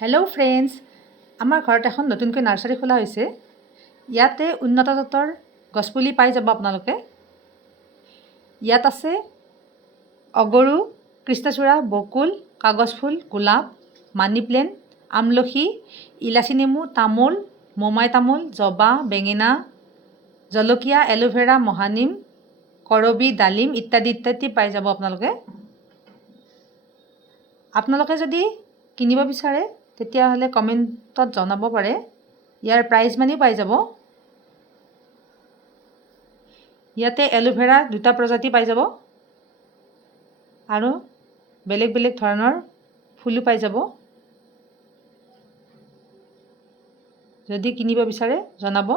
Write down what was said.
Hello' friends, আমাৰ ঘৰত এখন নতুনকৈ নাৰ্চাৰী খোলা হৈছে। ইয়াতে উন্নত জাতৰ গছপুলি পাই যাব আপোনালোকে। ইয়াত আছে অগৰু, কৃষ্ণচূড়া, বকুল, কাগজ ফুল, গোলাপ, মানি প্লেণ্ট, আমলখি, ইলাচি নেমু, তামোল, মোমাই তামোল, জবা, বেঙেনা, জলকীয়া, এল'ভেৰা, মহানিম, কৰবী, ডালিম ইত্যাদি ইত্যাদি পাই যাব আপোনালোকে। আপোনালোকে যদি কিনিব বিচাৰে তেতিয়াহ'লে কমেণ্টত জনাব পাৰে। ইয়াৰ প্ৰাইজ মানিও পাই যাব। ইয়াতে এল'ভেৰা 2টা প্ৰজাতি পাই যাব আৰু বেলেগ বেলেগ ধৰণৰ ফুলো পাই যাব। যদি কিনিব বিচাৰে জনাব।